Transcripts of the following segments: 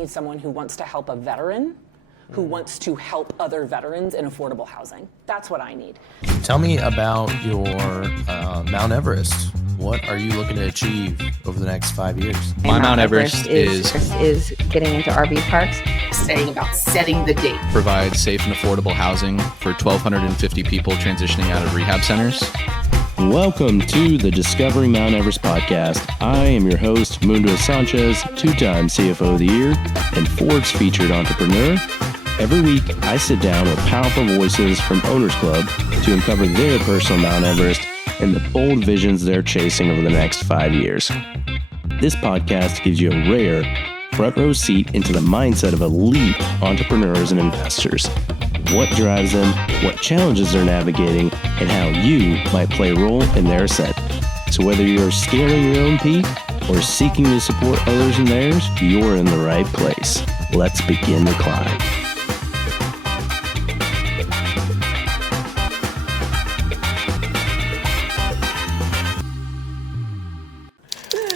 need someone who wants to help a veteran who wants to help other veterans in affordable housing. That's what I need. Tell me about your Mount Everest. What are you looking to achieve over the next 5 years? My Mount Everest is getting into RV parks. Saying about setting the date. provide safe and affordable housing for 1,250 people transitioning out of rehab centers. Welcome to the Discovering Mount Everest podcast. I am your host, Mundo Sanchez, two-time CFO of the Year and Forbes featured entrepreneur. Every week, I sit down with powerful voices from Owners Club to uncover their personal Mount Everest and the bold visions they're chasing over the next 5 years. This podcast gives you a rare front row seat into the mindset of elite entrepreneurs and investors. What drives them, what challenges they're navigating, and how you might play a role in their ascent. So whether you're scaling your own peak or seeking to support others in theirs, you're in the right place. Let's begin the climb.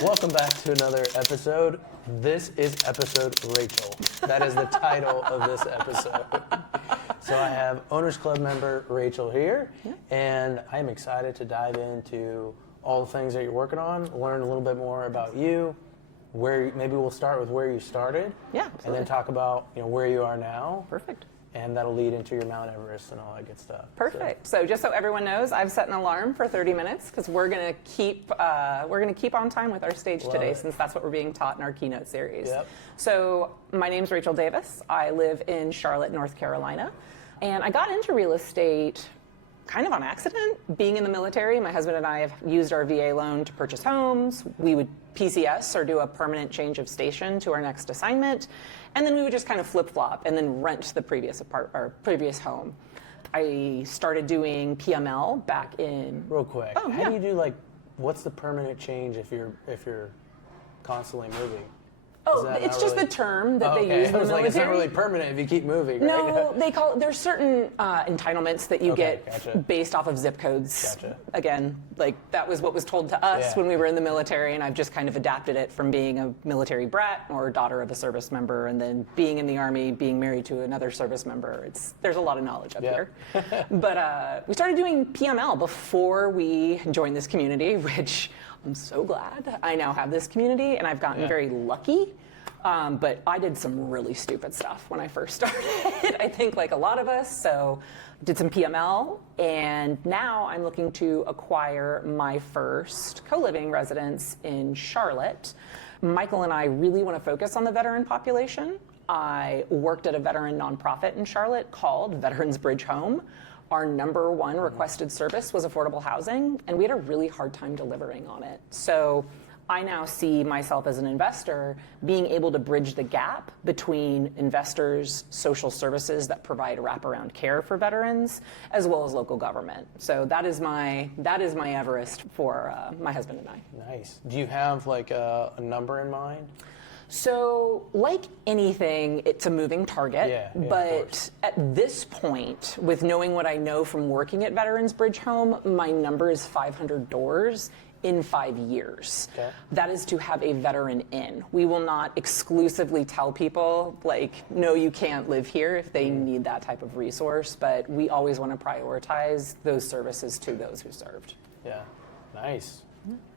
Welcome back to another episode. This is episode Rachel. That is the title of this episode. So I have Owners Club member Rachel here, and I'm excited to dive into all the things that you're working on, learn a little bit more about you, maybe we'll start with where you started, and then talk about where you are now. Perfect. And that'll lead into your Mount Everest and all that good stuff. Perfect. So just so everyone knows, I've set an alarm for 30 minutes because we're gonna keep on time with our stage today, since that's what we're being taught in our keynote series. Yep. So my name's Rachel Davis. I live in Charlotte, North Carolina, and I got into real estate kind of on accident. Being in the military, my husband and I have used our VA loan to purchase homes. We would PCS, or do a permanent change of station, to our next assignment, and then we would just kind of flip-flop and then rent the previous home. I started doing PML back in... Real quick, how do you do, what's the permanent change if you're constantly moving? It's just the term that they use in the military. It's not really permanent if you keep moving, right? No, they call it, there's certain entitlements that you get based off of zip codes. Gotcha. Again, that was what was told to us when we were in the military, and I've just kind of adapted it from being a military brat or daughter of a service member, and then being in the Army, being married to another service member. There's a lot of knowledge up here. But we started doing PML before we joined this community, which I'm so glad I now have this community, and I've gotten very lucky. But I did some really stupid stuff when I first started, I think, like a lot of us. So did some PML, and now I'm looking to acquire my first co-living residence in Charlotte. Michael and I really want to focus on the veteran population. I worked at a veteran nonprofit in Charlotte called Veterans Bridge Home. Our number one requested service was affordable housing, and we had a really hard time delivering on it. So I now see myself as an investor being able to bridge the gap between investors, social services that provide wraparound care for veterans, as well as local government. So that is my Everest for my husband and I. Nice. Do you have a number in mind? So, like anything, it's a moving target, but at this point, with knowing what I know from working at Veterans Bridge Home, my number is 500 doors in 5 years. Okay. That is to have a veteran in. We will not exclusively tell people, no, you can't live here if they need that type of resource, but we always want to prioritize those services to those who served. Yeah, nice,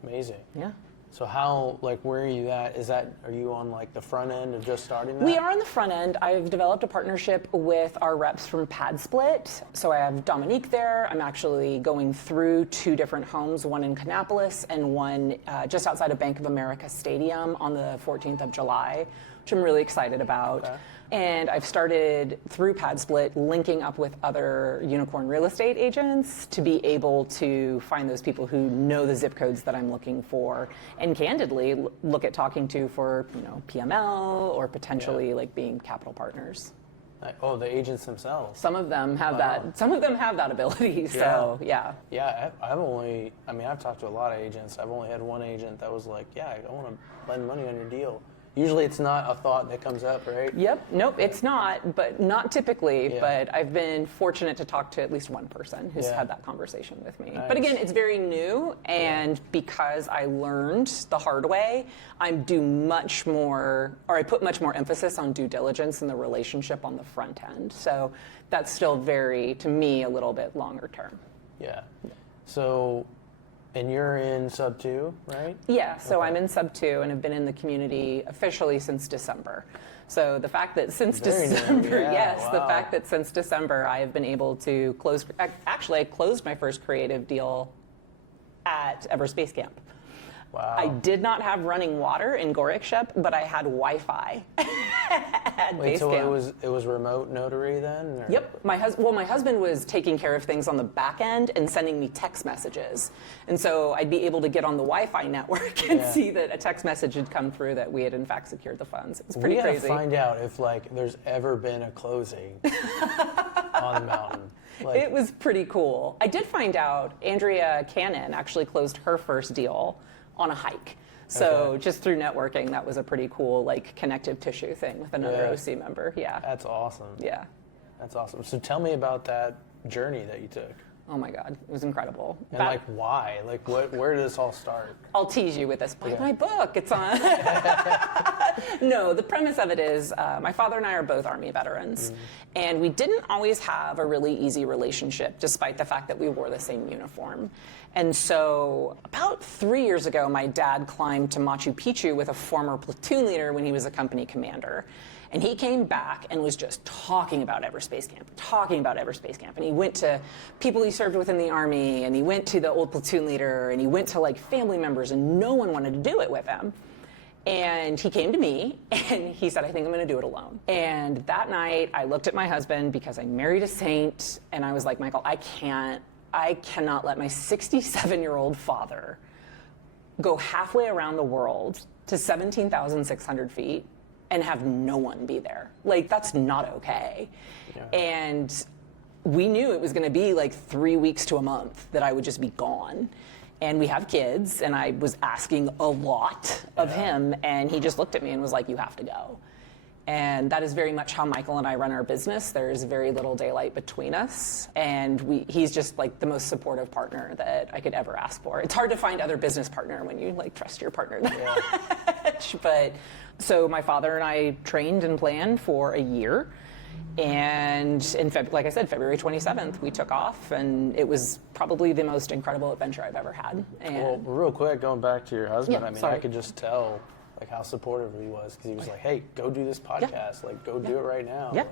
amazing. Yeah. So how, where are you at? Are you on the front end of just starting that? We are on the front end. I've developed a partnership with our reps from PadSplit. So I have Dominique there. I'm actually going through 2 different homes, one in Kannapolis and one just outside of Bank of America Stadium on the 14th of July, which I'm really excited about. Okay. And I've started, through PadSplit, linking up with other unicorn real estate agents to be able to find those people who know the zip codes that I'm looking for, and candidly look at talking to for PML or potentially being capital partners. Oh, the agents themselves. Some of them have that. Some of them have that ability. So yeah. Yeah, I've talked to a lot of agents. I've only had one agent that was I want to lend money on your deal. Usually it's not a thought that comes up, right? Yep. Nope, it's not, but not typically. Yeah. But I've been fortunate to talk to at least one person who's Yeah. had that conversation with me. Nice. But again, it's very new, and because I learned the hard way, I put much more emphasis on due diligence in the relationship on the front end. So that's still to me, a little bit longer term. Yeah. So, and you're in sub 2, right? Yeah, so Okay. I'm in sub 2 and have been in the community officially since December. So the fact that since Very new, December, yeah, yes, the wow. fact that since December I have been able to I closed my first creative deal at Everest Base Camp. Wow. I did not have running water in Gorikshep, but I had Wi-Fi at Wait, Base so Camp. it was remote notary then? Or? Yep. My husband was taking care of things on the back end and sending me text messages. And so I'd be able to get on the Wi-Fi network and Yeah. see that a text message had come through that we had in fact secured the funds. It was pretty We gotta crazy. find out if there's ever been a closing on the mountain. It was pretty cool. I did find out Andrea Cannon actually closed her first deal on a hike. So Okay. just through networking, that was a pretty cool connective tissue thing with another Yeah. OC member. Yeah. That's awesome. Yeah. That's awesome. So tell me about that journey that you took. Oh my God, it was incredible. And why? Where did this all start? I'll tease you with this. Buy Okay. my book. It's on. No, the premise of it is my father and I are both Army veterans, and we didn't always have a really easy relationship, despite the fact that we wore the same uniform. And so, about 3 years ago, my dad climbed to Machu Picchu with a former platoon leader when he was a company commander. And he came back and was just talking about Everest Base Camp. And he went to people he served with in the Army, and he went to the old platoon leader, and he went to family members, and no one wanted to do it with him. And he came to me, and he said, I think I'm going to do it alone. And that night, I looked at my husband, because I married a saint, and I was like, Michael, I cannot let my 67-year-old father go halfway around the world to 17,600 feet and have no one be there. That's not okay. Yeah. And we knew it was going to be 3 weeks to a month that I would just be gone. And we have kids, and I was asking a lot of him, and he just looked at me and was like, you have to go. And that is very much how Michael and I run our business. There's very little daylight between us, and he's just the most supportive partner that I could ever ask for. It's hard to find other business partner when you trust your partner that much. But so my father and I trained and planned for a year. And like I said, February 27th, we took off, and it was probably the most incredible adventure I've ever had. And Well, real quick, going back to your husband, Yeah, I sorry. could just tell how supportive he was, because he was like, hey, go do this podcast. Go do it right now. Yeah.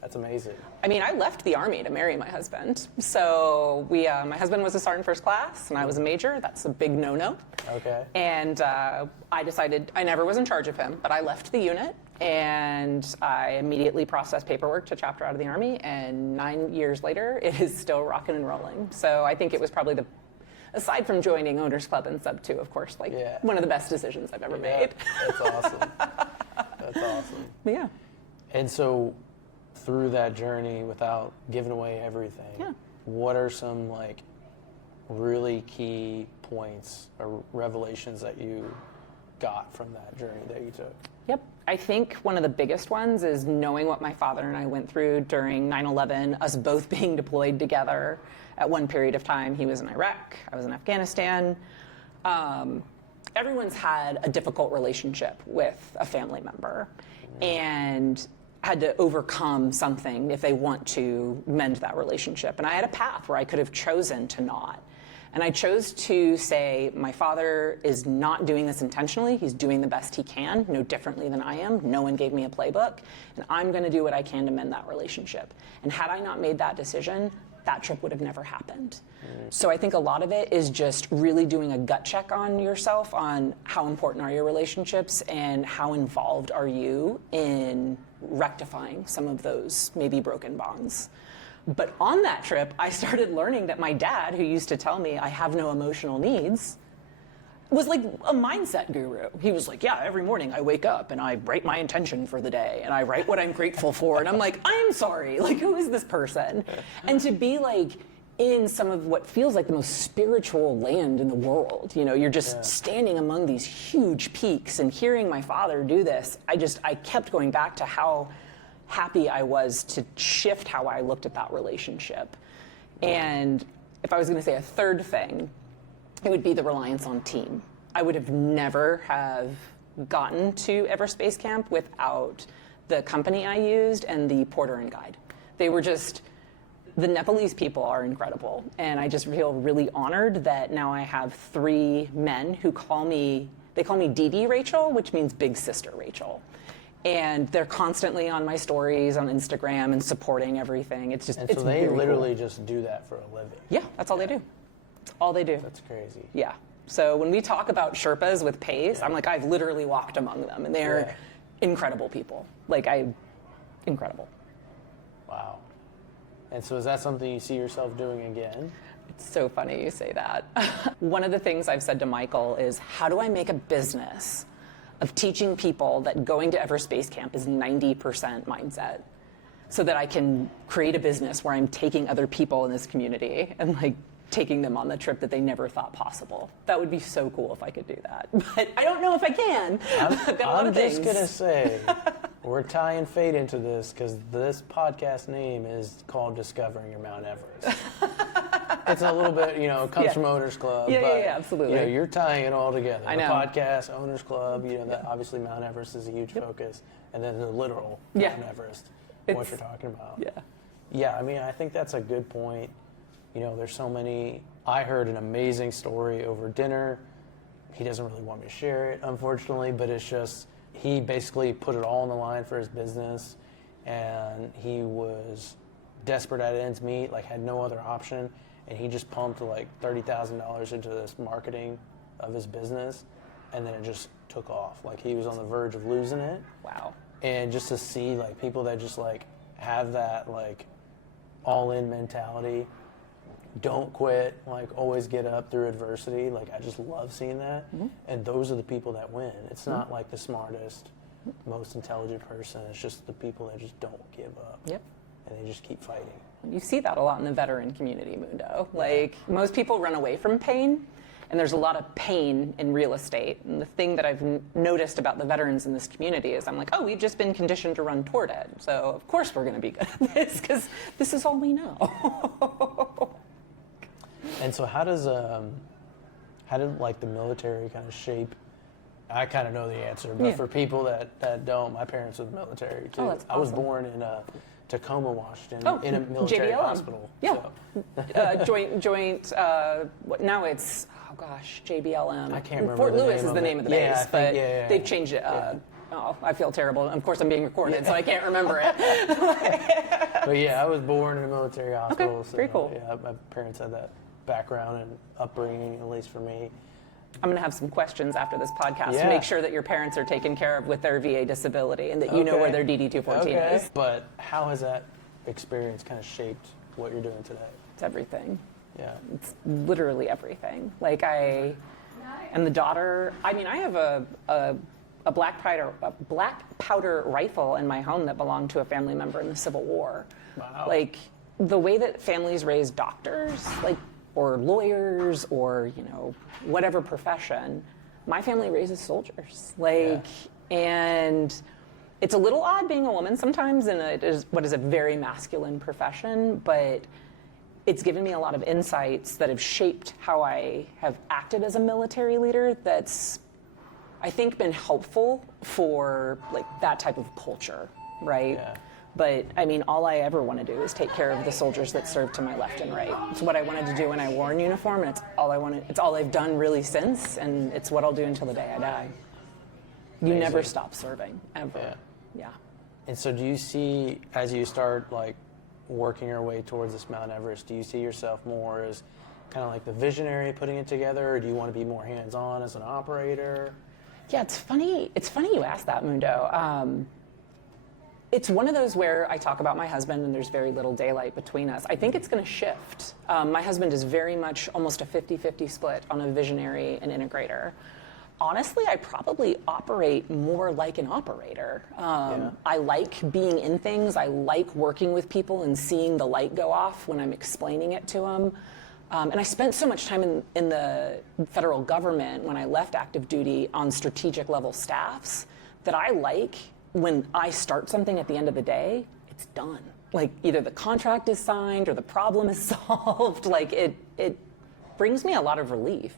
That's amazing. I mean, I left the Army to marry my husband. So my husband was a sergeant first class, and I was a major. That's a big no-no. Okay. And I decided, I never was in charge of him, but I left the unit, and I immediately processed paperwork to chapter out of the Army, and 9 years later, it is still rocking and rolling. So I think it was probably aside from joining Owners Club and Sub 2, of course, one of the best decisions I've ever made. That's awesome. That's awesome. But yeah. And so, through that journey, without giving away everything, what are some really key points or revelations that you got from that journey that you took? Yep. I think one of the biggest ones is knowing what my father and I went through during 9/11, us both being deployed together at one period of time. He was in Iraq, I was in Afghanistan. Everyone's had a difficult relationship with a family member and had to overcome something if they want to mend that relationship. And I had a path where I could have chosen to not. And I chose to say, my father is not doing this intentionally. He's doing the best he can, no differently than I am. No one gave me a playbook. And I'm going to do what I can to mend that relationship. And had I not made that decision, that trip would have never happened. So I think a lot of it is just really doing a gut check on yourself on how important are your relationships and how involved are you in rectifying some of those maybe broken bonds. But on that trip, I started learning that my dad, who used to tell me I have no emotional needs, was like a mindset guru. He was like, yeah, every morning I wake up and I write my intention for the day and I write what I'm grateful for. And I'm like, I'm sorry, who is this person? And to be in some of what feels like the most spiritual land in the world. You know, you're just standing among these huge peaks, and hearing my father do this, I kept going back to how happy I was to shift how I looked at that relationship. And if I was going to say a third thing, it would be the reliance on team. I would have never have gotten to Everest Base Camp without the company I used and the porter and guide. They were just, the Nepalese people are incredible. And I just feel really honored that now I have 3 men who call me Dee Rachel, which means big sister Rachel. And they're constantly on my stories on Instagram and supporting everything. It's just, And it's so they very literally cool. just do that for a living. Yeah, that's all they do. That's all they do. That's crazy. Yeah. So when we talk about Sherpas with pace, I'm like, I've literally walked among them, and they're incredible people. Incredible. Wow. And so is that something you see yourself doing again? It's so funny you say that. One of the things I've said to Michael is, how do I make a business of teaching people that going to Everest Base Camp is 90% mindset, so that I can create a business where I'm taking other people in this community and taking them on the trip that they never thought possible. That would be so cool if I could do that. But I don't know if I can. I've got a lot of things. I'm just going to say, we're tying fate into this because this podcast name is called Discovering Your Mount Everest. It's a little bit, it comes from Owners Club. Yeah, but, absolutely. You're tying it all together. I know. The podcast, Owners Club, that obviously Mount Everest is a huge focus. And then the literal Mount Everest, what you're talking about. Yeah. Yeah, I mean, I think that's a good point. There's so many. I heard an amazing story over dinner. He doesn't really want me to share it, unfortunately, but it's just, he basically put it all on the line for his business, and he was desperate at ends meet, had no other option, and he just pumped $30,000 into this marketing of his business, and then it just took off. He was on the verge of losing it. Wow. And just to see people that just have that all-in mentality, don't quit, always get up through adversity. I just love seeing that. Mm-hmm. And those are the people that win. It's not the smartest, most intelligent person. It's just the people that just don't give up. Yep. And they just keep fighting. You see that a lot in the veteran community, Mundo. Most people run away from pain, and there's a lot of pain in real estate. And the thing that I've noticed about the veterans in this community is I'm we've just been conditioned to run toward it. So of course we're going to be good at this because this is all we know. And so how did the military kind of shape? I kind of know the answer, but for people that don't, my parents were in the military too. Oh, that's I was awesome. born in Tacoma, Washington, Oh, in a military JBLM. hospital. Yeah. So. Joint. Now it's JBLM. I can't remember. Fort the Lewis name is of the it. name of the Yeah, base, I think, but they've changed it. Oh, I feel terrible. Of course, I'm being recorded, so I can't remember it. But yeah, I was born in a military hospital. Okay, so, very cool. Yeah, my parents had that background and upbringing, at least for me. I'm going to have some questions after this podcast to Yeah. make sure that your parents are taken care of with their VA disability and that you know where their DD-214 is. But how has that experience kind of shaped what you're doing today? It's everything. Yeah. It's literally everything. I am the daughter. I mean, I have a black powder rifle in my home that belonged to a family member in the Civil War. Wow. The way that families raise doctors, or lawyers, or whatever profession, my family raises soldiers. And it's a little odd being a woman sometimes in what is a very masculine profession, but it's given me a lot of insights that have shaped how I have acted as a military leader that's, I think, been helpful for that type of culture, right? Yeah. But I mean, all I ever want to do is take care of the soldiers that serve to my left and right. It's what I wanted to do when I wore a uniform, and it's all I've done really since, and it's what I'll do until the day I die. You Amazing. never stop serving, ever. Yeah. And so do you see, as you start working your way towards this Mount Everest, do you see yourself more as kind of the visionary putting it together, or do you want to be more hands-on as an operator? Yeah, it's funny. It's funny you asked that, Mundo. It's one of those where I talk about my husband and there's very little daylight between us. I think it's going to shift. My husband is very much almost a 50-50 split on a visionary and integrator. Honestly, I probably operate more like an operator. I like being in things. I like working with people and seeing the light go off when I'm explaining it to them. And I spent so much time in the federal government when I left active duty on strategic level staffs that I like when I start something at the end of the day, it's done. Like either the contract is signed or the problem is solved. Like it brings me a lot of relief.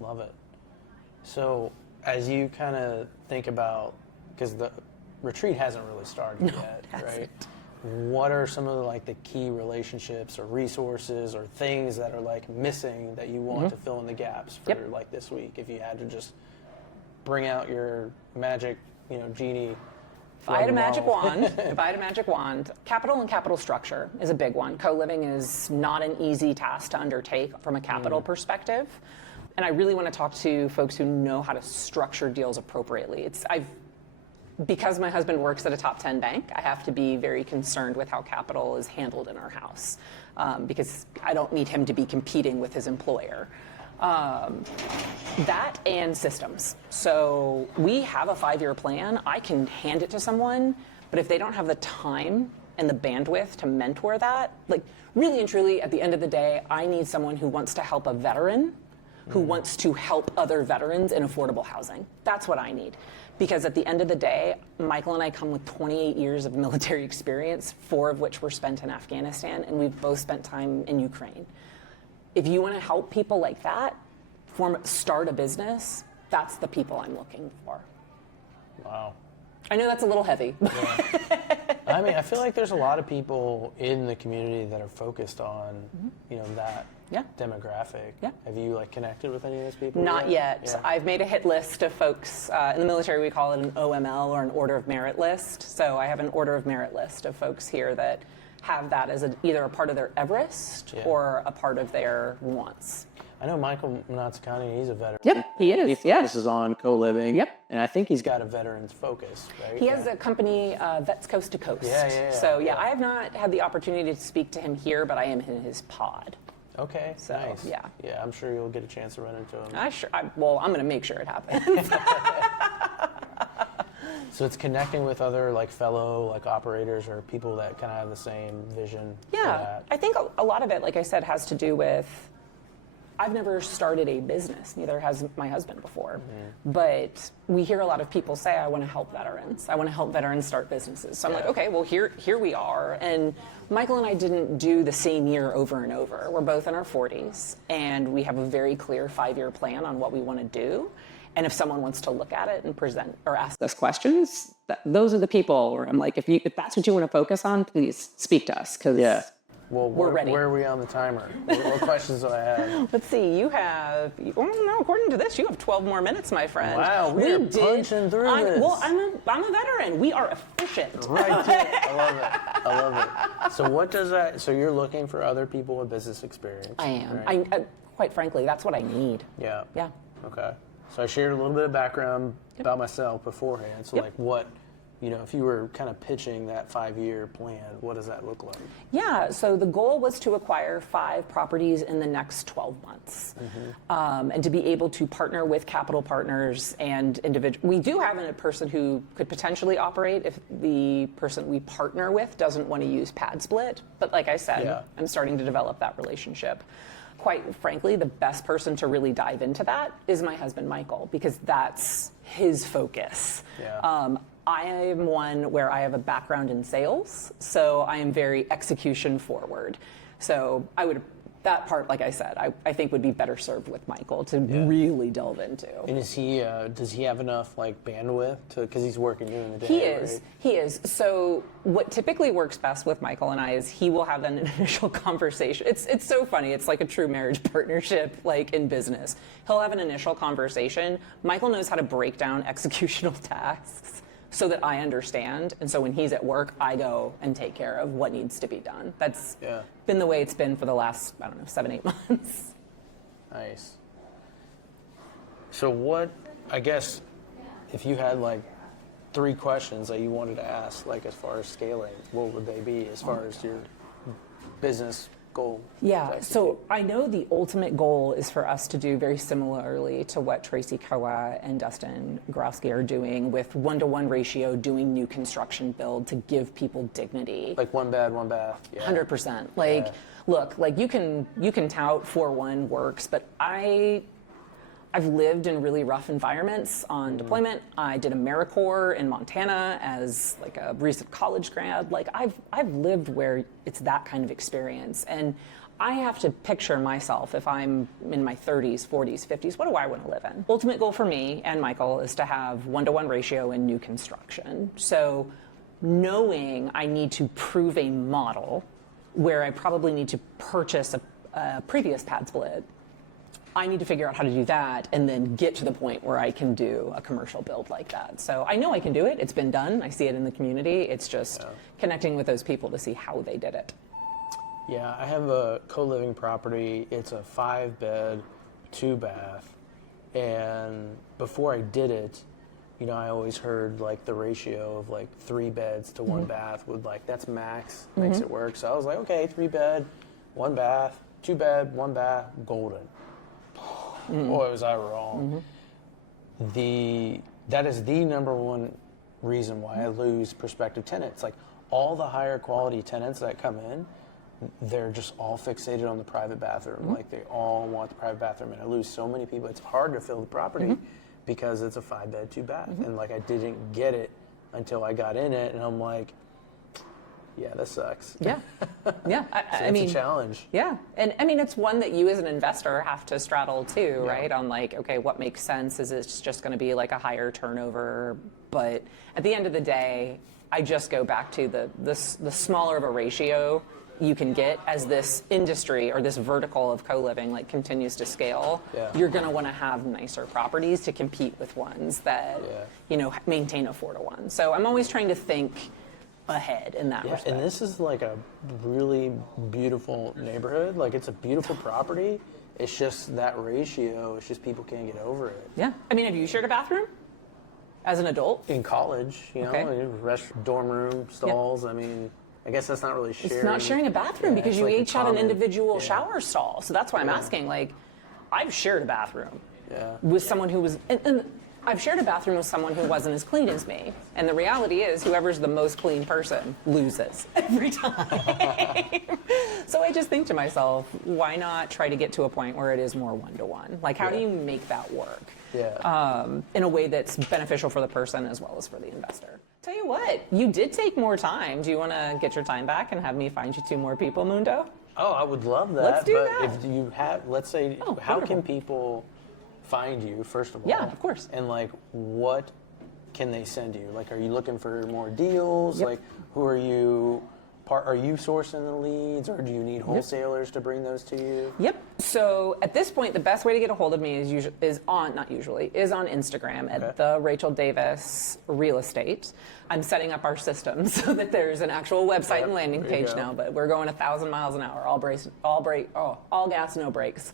Love it. So as you kind of think about, because the retreat hasn't really started yet, right? What are some of the key relationships or resources or things that are missing that you want to fill in the gaps for this week? If you had to just bring out your magic, genie. If I had a magic wand, capital and capital structure is a big one. Co-living is not an easy task to undertake from a capital perspective. And I really want to talk to folks who know how to structure deals appropriately. Because my husband works at a top 10 bank, I have to be very concerned with how capital is handled in our house because I don't need him to be competing with his employer. That and systems. So we have a 5-year plan. I can hand it to someone, but if they don't have the time and the bandwidth to mentor that, really and truly, at the end of the day, I need someone who wants to help a veteran, who wants to help other veterans in affordable housing. That's what I need. Because at the end of the day, Michael and I come with 28 years of military experience, 4 of which were spent in Afghanistan, and we've both spent time in Ukraine. If you want to help people like that, start a business, that's the people I'm looking for. Wow. I know that's a little heavy. Yeah. I mean, I feel like there's a lot of people in the community that are focused on, that demographic. Yeah. Have you connected with any of those people? Not yet. Yeah. I've made a hit list of folks. In the military, we call it an OML, or an Order of Merit list. So I have an Order of Merit list of folks here that have that as either a part of their Everest or a part of their wants. I know Michael Mazzacani, he's a veteran. Yep, he is. He focuses on co-living. Yep. And I think he's got a veteran's focus, right? He has a company, Vets Coast to Coast. So I have not had the opportunity to speak to him here, but I am in his pod. Okay, So, nice. yeah. Yeah, I'm sure you'll get a chance to run into him. I'm going to make sure it happens. So it's connecting with other fellow operators or people that kind of have the same vision for that. I think a lot of it, like I said, has to do with I've never started a business, neither has my husband before. But we hear a lot of people say, I want to help veterans. I want to help veterans start businesses. So I'm like, okay, well, here we are. And Michael and I didn't do the same year over and over. We're both in our 40s, and we have a very clear 5-year plan on what we want to do. And if someone wants to look at it and present or ask us questions, those are the people where I'm like, if that's what you want to focus on, please speak to us. Well, we're ready. Where are we on the timer? What questions do I have? Let's see. You have, according to this, you have 12 more minutes, my friend. Wow, we're punching through this. Well, I'm a veteran. We are efficient. Right there. I love it. So what does that? So you're looking for other people with business experience. I am. Right? I quite frankly, that's what I need. Yeah. Yeah. Okay. So I shared a little bit of background about myself beforehand. So what? If you were kind of pitching that 5-year plan, what does that look like? Yeah, so the goal was to acquire 5 properties in the next 12 months. And to be able to partner with capital partners and individuals. We do have a person who could potentially operate if the person we partner with doesn't want to use pad split. But like I said, I'm starting to develop that relationship. Quite frankly, the best person to really dive into that is my husband, Michael, because that's his focus. I am one where I have a background in sales, so I am very execution forward. So that part, like I said, I think would be better served with Michael to really delve into. And does he have enough bandwidth because he's working during the day? He is. So what typically works best with Michael and I is he will have an initial conversation. It's so funny. It's like a true marriage partnership, in business. He'll have an initial conversation. Michael knows how to break down executional tasks so that I understand. And so when he's at work, I go and take care of what needs to be done. That's been the way it's been for the last, 7-8 months. Nice. So I guess, if you had 3 questions that you wanted to ask, as far as scaling, what would they be as far as your business goal? Yeah, so I know the ultimate goal is for us to do very similarly to what Tracy Koa and Dustin Gorowski are doing with 1-to-1 ratio, doing new construction build to give people dignity. Like one bed, one bath. Yeah. 100%. Like, look, like you can tout 4-1 works, but I've lived in really rough environments on deployment. I did AmeriCorps in Montana as like a recent college grad. Like I've lived where it's that kind of experience, and I have to picture myself if I'm in my 30s, 40s, 50s. What do I want to live in? Ultimate goal for me and Michael is to have 1-to-1 ratio in new construction. So knowing I need to prove a model where I probably need to purchase a previous pad split, I need to figure out how to do that and then get to the point where I can do a commercial build like that. So I know I can do it. It's been done. I see it in the community. It's just connecting with those people to see how they did it. Yeah, I have a co-living property. It's a 5-bed, 2-bath. And before I did it, you know, I always heard like the ratio of like 3 beds to 1 bath would like, that's max, makes it work. So I was like, okay, 3-bed, 1 bath, 2-bed, 1 bath, golden. Boy, was I wrong. That is the number one reason why I lose prospective tenants. Like all the higher quality tenants that come in, they're just all fixated on the private bathroom. Like they all want the private bathroom, and I lose so many people. It's hard to fill the property because it's a 5-bed, 2-bath, and like I didn't get it until I got in it, and I'm like, yeah, this sucks. Yeah, yeah. I It's mean, a challenge. Yeah, and I mean, it's one that you as an investor have to straddle too, right? On like, okay, what makes sense? Is it just going to be like a higher turnover? But at the end of the day, I just go back to the smaller of a ratio you can get as this industry or this vertical of co-living like continues to scale. You're going to want to have nicer properties to compete with ones that you know maintain a 4-to-1. So I'm always trying to think ahead in that respect. And this is like a really beautiful neighborhood. Like it's a beautiful property. It's just that ratio. It's just people can't get over it. Yeah. I mean, have you shared a bathroom as an adult? In college, you know, dorm room, stalls. I mean, I guess that's not really sharing. It's not sharing a bathroom because you like each had an individual shower stall. So that's why I'm asking. Like, I've shared a bathroom with someone who was, and I've shared a bathroom with someone who wasn't as clean as me. And the reality is, whoever's the most clean person loses every time. So I just think to myself, why not try to get to a point where it is more 1-to-1? Like, how do you make that work? In a way that's beneficial for the person as well as for the investor. Tell you what, you did take more time. Do you want to get your time back and have me find you 2 more people, Mundo? Oh, I would love that. Let's do but that. If you have, let's say, how can people find you, first of all? Yeah, of course. And like, what can they send you? Like, are you looking for more deals? Like, who are you? Are you sourcing the leads, or do you need wholesalers to bring those to you? Yep. So at this point, the best way to get a hold of me is on Instagram at the Rachel Davis Real Estate. I'm setting up our system so that there's an actual website and landing page now. But we're going 1,000 miles an hour, all gas, no brakes.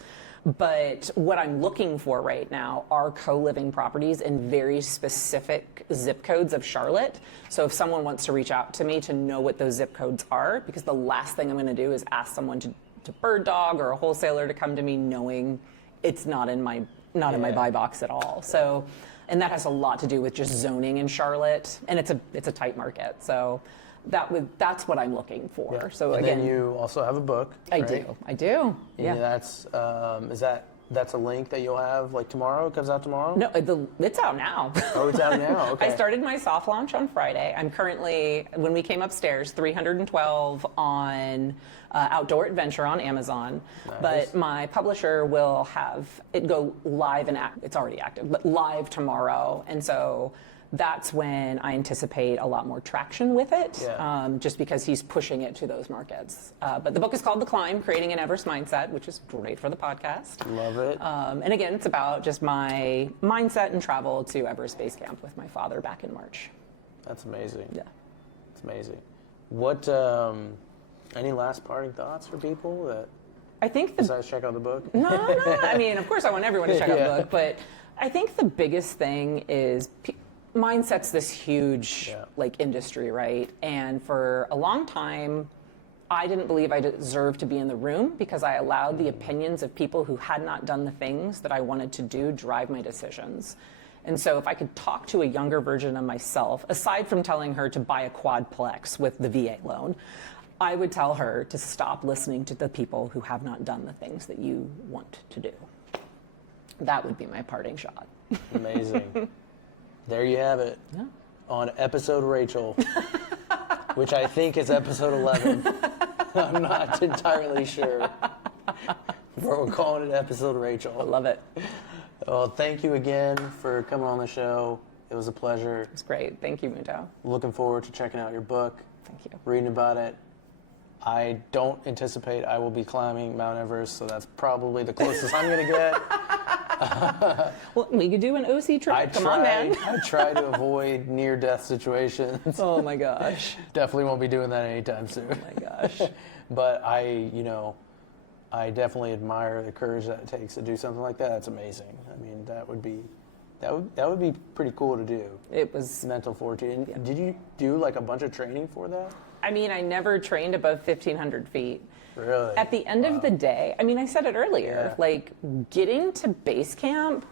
But what I'm looking for right now are co-living properties in very specific zip codes of Charlotte. So if someone wants to reach out to me to know what those zip codes are, because the last thing I'm going to do is ask someone to bird dog or a wholesaler to come to me knowing it's not in my buy box at all. So, and that has a lot to do with just zoning in Charlotte, and it's a tight market. So that's what I'm looking for. Yeah. So and again, then you also have a book. I right? do. Yeah. That's a link that you'll have like tomorrow? It comes out tomorrow? No, it's out now. Oh, it's out now. Okay. I started my soft launch on Friday. I'm currently, when we came upstairs, 312 on Outdoor Adventure on Amazon. Nice. But my publisher will have it go live and it's already active, but live tomorrow. And so that's when I anticipate a lot more traction with it, just because he's pushing it to those markets. But the book is called The Climb, Creating an Everest Mindset, which is great for the podcast. Love it. And again, it's about just my mindset and travel to Everest Base Camp with my father back in March. That's amazing. Yeah. It's amazing. What, any last parting thoughts for people that, I think besides check out the book? No. I mean, of course I want everyone to check out the book, but I think the biggest thing is mindset's this huge like industry, right? And for a long time, I didn't believe I deserved to be in the room because I allowed the opinions of people who had not done the things that I wanted to do drive my decisions. And so if I could talk to a younger version of myself, aside from telling her to buy a quadplex with the VA loan, I would tell her to stop listening to the people who have not done the things that you want to do. That would be my parting shot. Amazing. There you have it. Yeah. On episode Rachel, which I think is episode 11. I'm not entirely sure. But we're calling it episode Rachel. I love it. Well, thank you again for coming on the show. It was a pleasure. It's great. Thank you, Mundo. Looking forward to checking out your book. Thank you. Reading about it. I don't anticipate I will be climbing Mount Everest, so that's probably the closest I'm going to get. Well, we could do an OC trip. Come on, man. I try to avoid near-death situations. Oh, my gosh. Definitely won't be doing that anytime soon. Oh, my gosh. But I definitely admire the courage that it takes to do something like that. That's amazing. I mean, that would be pretty cool to do. It was mental fortitude. And did you do like a bunch of training for that? I mean, I never trained above 1,500 feet. Really? At the end of the day, I mean, I said it earlier, like getting to base camp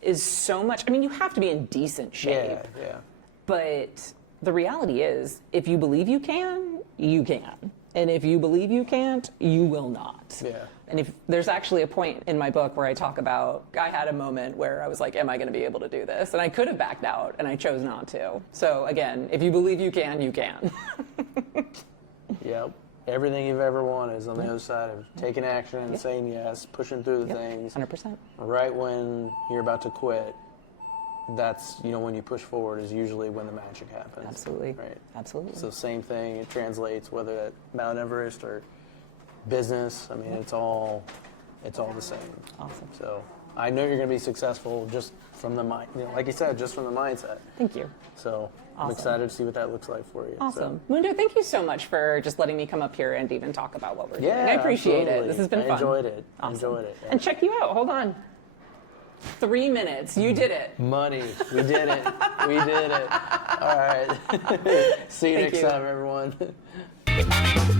is so much. I mean, you have to be in decent shape. Yeah. But the reality is, if you believe you can, you can. And if you believe you can't, you will not. Yeah. And if there's actually a point in my book where I talk about, I had a moment where I was like, am I going to be able to do this? And I could have backed out, and I chose not to. So again, if you believe you can, you can. Yep. Everything you've ever wanted is on the other side of taking action and saying yes, pushing through the things. 100%. Right when you're about to quit, that's, when you push forward is usually when the magic happens. Absolutely. Right. Absolutely. So same thing, it translates whether at Mount Everest or business. I mean, it's all the same. Awesome. So I know you're going to be successful just from the mind, like you said, just from the mindset. Thank you. So I'm Awesome. excited to see what that looks like for you. Awesome. So. Mundo, thank you so much for just letting me come up here and even talk about what we're doing. Yeah, I appreciate absolutely. it. This has been fun. I enjoyed it. Awesome. Enjoyed it. Yeah. And check you out. Hold on. 3 minutes. You did it. Money. We did it. We did it. All right. See you Thank next you. time, everyone.